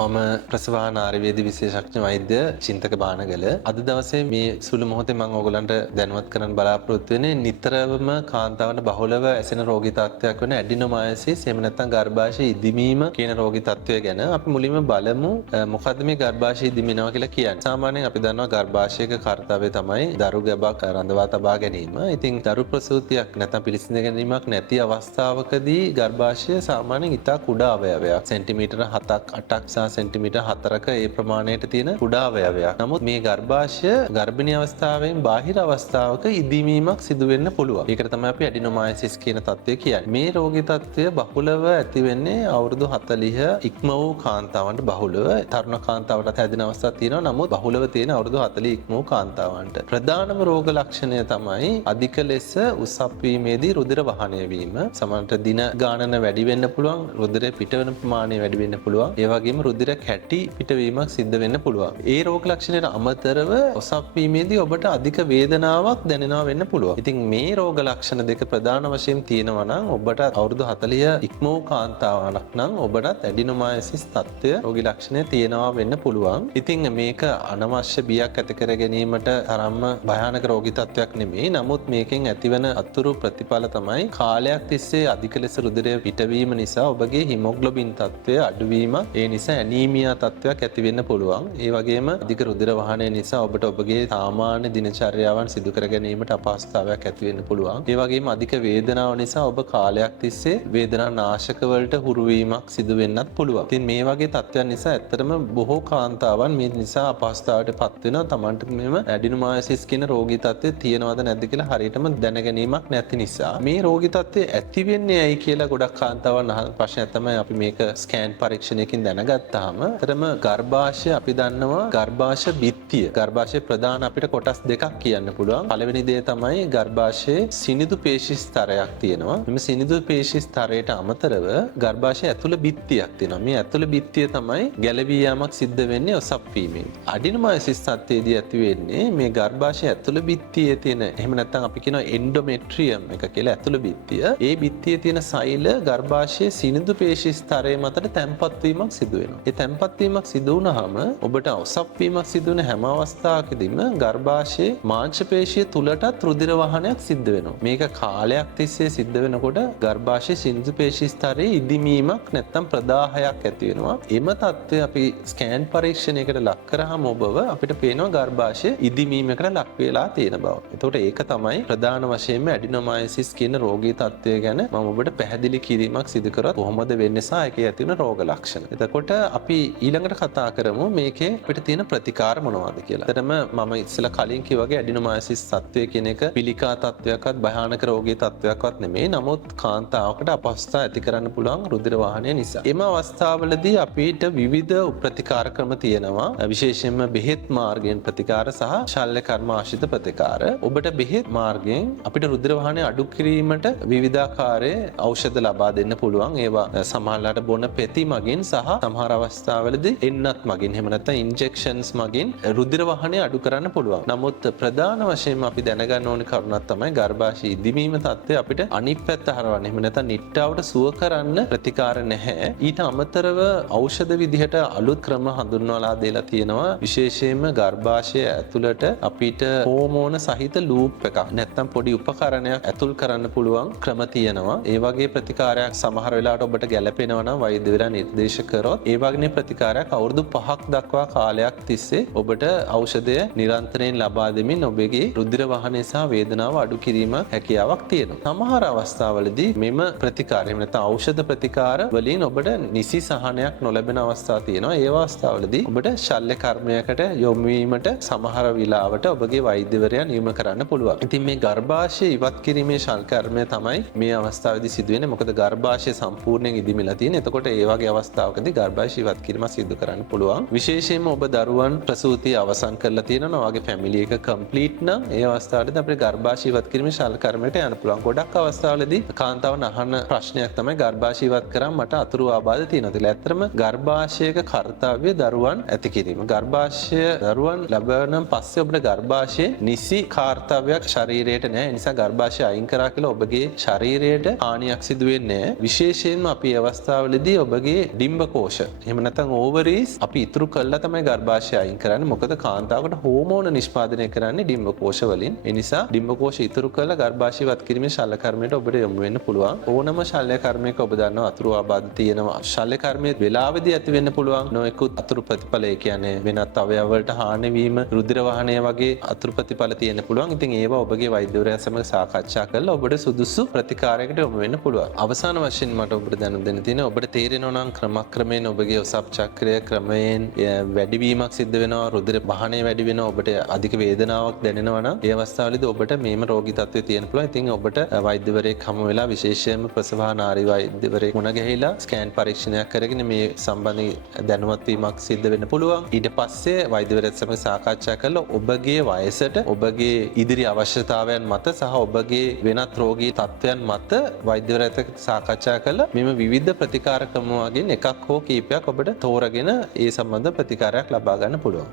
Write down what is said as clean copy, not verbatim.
මම ප්‍රසවාන ආයුර්වේද විශේෂඥ වෛද්‍ය චින්තක බානගල. අද දවසේ මේ සුළු මොහොතේ මම ඔයගලන්ට දැනුවත් කරන්න බලාපොරොත්තු වෙන්නේ නිතරම කාන්තාවන්ට බහුලව ඇසෙන රෝගී තත්ත්වයක් වෙන ඇඩිනොමයසිස් එහෙම නැත්නම් ගර්භාෂය ඉදිමීම කියන රෝගී තත්ත්වය ගැන. අපි මුලින්ම බලමු මොකද්ද මේ ගර්භාෂය ඉදිමිනවා කියලා කියන්නේ. සාමාන්‍යයෙන් අපි දන්නවා ගර්භාෂයක කාර්යය තමයි දරු ගැබක් රඳවා තබා ගැනීම. ඉතින් දරු ප්‍රසූතියක් නැත්නම් පිළිසිඳ ගැනීමක් නැති අවස්ථාවකදී ගර්භාෂය සාමාන්‍යයෙන් ඉතා කුඩා අවයවයක්. සෙන්ටිමීටර 7ක් 8ක් සහ සෙන්ටිමීටර 4ක ඒ ප්‍රමාණයට තියෙන කුඩා අවයවයක්. නමුත් මේ ගර්භාෂය ගර්භණී අවස්ථාවෙන් බාහිර අවස්ථාවක ඉදීමීමක් සිදු වෙන්න පුළුවන්. ඒකට තමයි අපි ඇඩිනොමයසිස් කියන තත්ත්වය කියන්නේ. මේ රෝගී තත්ත්වය බහුලව ඇති වෙන්නේ අවුරුදු 40 ඉක්ම වූ කාන්තාවන්ට බහුලව. තරුණ කාන්තාවටත් හැදෙන අවස්ථා තියෙනවා. නමුත් බහුලව තියෙන අවුරුදු 40 ඉක්ම වූ කාන්තාවන්ට. ප්‍රධානම රෝග ලක්ෂණය තමයි අධික ලෙස උස්සප් වීමේදී රුධිර වහනය වීම. සමහරට දින ගානන වැඩි වෙන්න පුළුවන්. රුධිරය පිටවෙන ප්‍රමාණය වැඩි වෙන්න පුළුවන්. ඒ වගේම රුධිර කැටි පිටවීමක් සිද්ධ වෙන්න පුළුවන්. ඒ රෝග ලක්ෂණයට අමතරව ඔසප් වීමේදී ඔබට අධික වේදනාවක් දැනෙනවා වෙන්න පුළුවන්. ඉතින් මේ රෝග ලක්ෂණ දෙක ප්‍රධාන වශයෙන් තියෙනවා නම් ඔබට අවුරුදු 40 ඉක්ම වූ කාන්තාවක් නම් ඔබට ඇඩිනොමයසිස් තත්ත්වය රෝගී ලක්ෂණය තියෙනවා වෙන්න පුළුවන්. ඉතින් මේක අනවශ්‍ය බියක් ඇති කර ගැනීමට තරම්ම භයානක රෝගී තත්ත්වයක් නෙමෙයි. නමුත් මේකෙන් ඇතිවන අතුරු ප්‍රතිඵල තමයි කාලයක් තිස්සේ අධික ලෙස රුධිරය පිටවීම නිසා ඔබගේ හිමොග්ලොබින් තත්ත්වය අඩුවීම, ඒ නිසා ඇනීමියා තත්ත්වයක් ඇති වෙන්න පුළුවන්. ඒ වගේම අධික රුධිර වහනය නිසා ඔබට ඔබගේ සාමාන්‍ය දිනචර්යාවන් සිදු කර ගැනීමට අපහසුතාවයක් ඇති වෙන්න පුළුවන්. ඒ වගේම අධික වේදනාව නිසා ඔබ කාලයක් තිස්සේ වේදනා නාශක වලට හුරු වීමක් සිදු වෙන්නත් පුළුවන්. ඉතින් මේ වගේ තත්ත්වයන් නිසා ඇත්තටම බොහෝ කාන්තාවන් මේ නිසා අපහසුතාවයට පත් වෙනවා. Tamanට මෙම ඇඩිනොමයසිස් කියන රෝගී තත්ත්වය තියෙනවද නැද්ද කියලා හරියටම දැනගැනීමක් නැති නිසා මේ රෝගී තත්ත්වය ඇති වෙන්නේ ඇයි කියලා ගොඩක් කාන්තාවන් අහන ප්‍රශ්නයක් තමයි අපි මේක ස්කෑන් පරීක්ෂණයකින් දැනගත්තාම අතරම ගර්භාෂය අපි දන්නවා ගර්භාෂ බිත්තිය. ගර්භාෂයේ ප්‍රධාන අපිට කොටස් දෙකක් කියන්න පුළුවන්. පළවෙනි දේ තමයි ගර්භාෂයේ සිනිඳු පේශි ස්තරයක් තියෙනවා. මේ සිනිඳු පේශි ස්තරයට අමතරව ගර්භාෂයේ ඇතුළ බිත්තියක් තියෙනවා. මේ ඇතුළ බිත්තිය තමයි ගැලවී යාමක් සිද්ධ වෙන්නේ ඔසප් වීමෙන්. ඇඩිනොමයසිස් තත්ත්වයේදී ඇති වෙන්නේ මේ ගර්භාෂයේ ඇතුළ බිත්තියේ තියෙන එහෙම නැත්නම් අපි කියනවා එන්ඩොමෙට්‍රියම් එක කියලා ඇතුළ බිත්තිය. ඒ බිත්තියේ තියෙන සෛල ගර්භාෂයේ සිනිඳු පේශි ස්තරය මතට තැම්පත් වීමක් සිදු වෙනවා. ඒ තැම්පත් වීමක් සිදු වුණාම ඔබට ඔසප් වීමක් සිදු වෙන හැම අවස්ථාවකදීම ගර්භාෂයේ මාංශ පේශිය තුලටත් රුධිර වහනයක් සිද්ධ වෙනවා. මේක කාලයක් තිස්සේ සිද්ධ වෙනකොට ගර්භාෂයේ සිනිඳු පේශි ස්තරයේ ඉදිමීමක් නැත්නම් ප්‍රදාහයක් ඇති වෙනවා. එම තත්ත්වය අපි ස්කෑන් පරීක්ෂණයකට ලක් කරාම ඔබව අපිට පේනවා ගර්භාෂයේ ඉදිමීමකට ලක් වෙලා තියෙන බව. එතකොට ඒක තමයි ප්‍රධාන වශයෙන්ම ඇඩිනොමයසිස් කියන රෝගී තත්ත්වය ගැන මම ඔබට පැහැදිලි කිරීමක් සිදු කරත් කොහොමද වෙන්නේ සහ ඒකේ ඇති වෙන රෝග ලක්ෂණ. එතකොට අපි ඊළඟට කතා කරමු මේකේ අපිට තියෙන ප්‍රතිකාර මොනවද කියලා. ඇත්තටම මම ඉස්සෙල්ලා කලින් කිව්වා වගේ ඇඩිනොමයසිස් තත්ත්වය කියන එක පිළිකා තත්ත්වයක්වත් භයානක රෝගී තත්ත්වයක්වත් නෙමෙයි. නමුත් කාන්තාවකට අපහසුතාව ඇති කරන්න පුළුවන් රුධිර වාහනය නිසා. එම අවස්ථාවලදී අපිට විවිධ ප්‍රතිකාර ක්‍රම තියෙනවා. විශේෂයෙන්ම බෙහෙත් මාර්ගයෙන් ප්‍රතිකාර සහ ශල්‍ය කර්ම ආශ්‍රිත ප්‍රතිකාර. ඔබට බෙහෙත් මාර්ගයෙන් අපිට රුධිර වාහනය අඩු කිරීමට විවිධාකාරයේ ඖෂධ ලබා දෙන්න පුළුවන්. ඒවා සමහරලාට බොන පෙති මගින් සහ සමහර අවස්ථාවලදී එන්නත් මගින් එහෙම නැත්නම් ඉන්ජෙක්ෂන්ස් මගින් රුධිර වහනය අඩු කරන්න පුළුවන්. නමුත් ප්‍රධාන වශයෙන්ම අපි දැනගන්න ඕන කරුණක් තමයි ගර්භාෂයේ ඉදිමීම තත්ත්වය අපිට අනිත් පැත්ත හරවන්න එහෙම නැත්නම් නිට්ටාවට සුව කරන්න ප්‍රතිකාර නැහැ. ඊට අමතරව ඖෂධ විදිහට අලුත් ක්‍රම හඳුන්වලා දෙලා තියෙනවා. විශේෂයෙන්ම ගර්භාෂය ඇතුළට අපිට හෝමෝන සහිත ලූප් එකක් නැත්නම් පොඩි උපකරණයක් ඇතුල් කරන්න පුළුවන් ක්‍රම තියෙනවා. ඒ වගේ ප්‍රතිකාරයක් සමහර වෙලාවට ඔබට ගැළපෙනවා නම් වෛද්‍යවරයා නිර්දේශ කරොත් ඒ වගේ ප්‍රතිකාරයක් අවුරුදු 5ක් දක්වා කාලයක් තිස්සේ ඔබට ඖෂධය නිරන්තරයෙන් ලබා දෙමින් ඔබගේ රුධිර වහනය සහ වේදනාව අඩු කිරීමක් හැකියාවක් තියෙනවා. සමහර අවස්ථාවලදී මෙම ප්‍රතිකාර එහෙම නැත්නම් ඖෂධ ප්‍රතිකාර වලින් ඔබට නිසි සහනයක් නොලැබෙන අවස්ථා තියෙනවා. ඒ අවස්ථාවලදී ඔබට ශල්‍ය කර්මයකට යොමු වීමට සමහර විලාවට ඔබගේ වෛද්‍යවරයා නියම කරන්න පුළුවන්. ඉතින් මේ ගර්භාෂය ඉවත් කිරීමේ ශල්‍ය කර්මය තමයි මේ අවස්ථාවේදී සිදු වෙන්නේ. මොකද ගර්භාෂය සම්පූර්ණයෙන් ඉදිමිලා තියෙන. එතකොට ඒ වගේ අවස්ථාවකදී ගර්භාෂය ඉවත් කිරීම සිදු කරන්න පුළුවන්. විශේෂයෙන්ම ඔබ දරුවන් ප්‍රසූතිය අවසන් කරලා තියෙනවා. ඔයගේ ෆැමිලි එක කම්ප්ලීට් නම් ඒ අවස්ථාවේදී අපිට ගර්භාෂය ඉවත් කිරීමේ ශල්‍ය කර්මයට යන්න පුළුවන්. ගොඩක් අවස්ථාවලදී කාන්තාවන් අහන ප්‍රශ්නයක් තමයි ගර්භාෂය ඉවත් කරාම මට අතුරු ආබාධ තියෙනවා කියලා. ඇත්තටම ගර්භාෂයක කාර්යය දරුවන් ඇති කිරීම. ගර්භාෂය දරුවන් ලැබුණාන් පස්සේ ඔබට ගර්භාෂයේ නිසි කාර්යයක් ශරීරයට නැහැ. ඒ නිසා ගර්භාෂය අයින් කරා කියලා ඔබගේ ශරීරයට හානියක් සිදු වෙන්නේ නැහැ. විශේෂයෙන්ම අපි අවස්ථාවලදී ඔබගේ ඩිම්බ කෝෂ එහෙම නැත්නම් ඕවරීස් අපි ඉතුරු කළා තමයි ගර්භාෂය අයින් කරන්නේ. මොකද කාන්තාවකට හෝමෝන නිෂ්පාදනය කරන්නේ ඩිම්බකෝෂ වලින්. ඒ නිසා ඩිම්බකෝෂ ඉතුරු කළා ගර්භාෂය වත් කිරීමේ ශල්‍ය කර්මයට ඔබට යොමු වෙන්න පුළුවන්. ඕනම ශල්‍ය කර්මයක ඔබ දන්නවා අතුරු ආබාධ තියෙනවා. ශල්‍ය කර්මයේ වෙලාවෙදී ඇති වෙන්න පුළුවන් නොයෙකුත් අතුරු ප්‍රතිඵල. ඒ කියන්නේ වෙනත් අවයව වලට හානි වීම, රුධිර වහනය වගේ අතුරු ප්‍රතිඵල තියෙන්න පුළුවන්. ඉතින් ඒවා ඔබගේ වෛද්‍යවරයා සමග සාකච්ඡා කරලා ඔබට සුදුසු ප්‍රතිකාරයකට යොමු වෙන්න පුළුවන්. අවසාන වශයෙන් මට ඔබට දැනුම් දෙන්න තියෙන්නේ ඔබට තේරෙනවා නම් ක්‍රමක්‍රමයෙන් ඔබගේ ඔසප් චක්‍රය ක්‍රමයෙන් වැඩිවීමක් සිද්ධ වෙනවා, රුධිර වහනය වැඩි වෙනවා, ඔබට අධික වේදනාවක් දැනෙනවා නම් ඒ අවස්ථාවේදී ඔබට මේම රෝගී තත්ත්වය තියෙන්න පුළුවන්. ඉතින් ඔබට වෛද්‍යවරයෙක් හමු වෙලා විශේෂයෙන්ම ප්‍රසව හා නාරි වෛද්‍යවරයෙක් මුණ ගැහිලා ස්කෑන් පරීක්ෂණයක් කරගෙන මේ සම්බන්ධ දැනුවත් වීමක් සිද්ධ වෙන්න පුළුවන්. ඊට පස්සේ වෛද්‍යවරයෙක් සමග සාකච්ඡා කරලා ඔබගේ වයසට, ඔබගේ ඉදිරි අවශ්‍යතාවයන් මත සහ ඔබගේ වෙනත් රෝගී තත්ත්වයන් මත වෛද්‍යවරයෙක් එක්ක සාකච්ඡා කරලා මෙම විවිධ ප්‍රතිකාර ක්‍රම වලින් එකක් හෝ කීපයක් ඔබට තෝරගෙන ඒ සම්බන්ධ ප්‍රතිකාරයක් ලබා ගන්න පුළුවන්.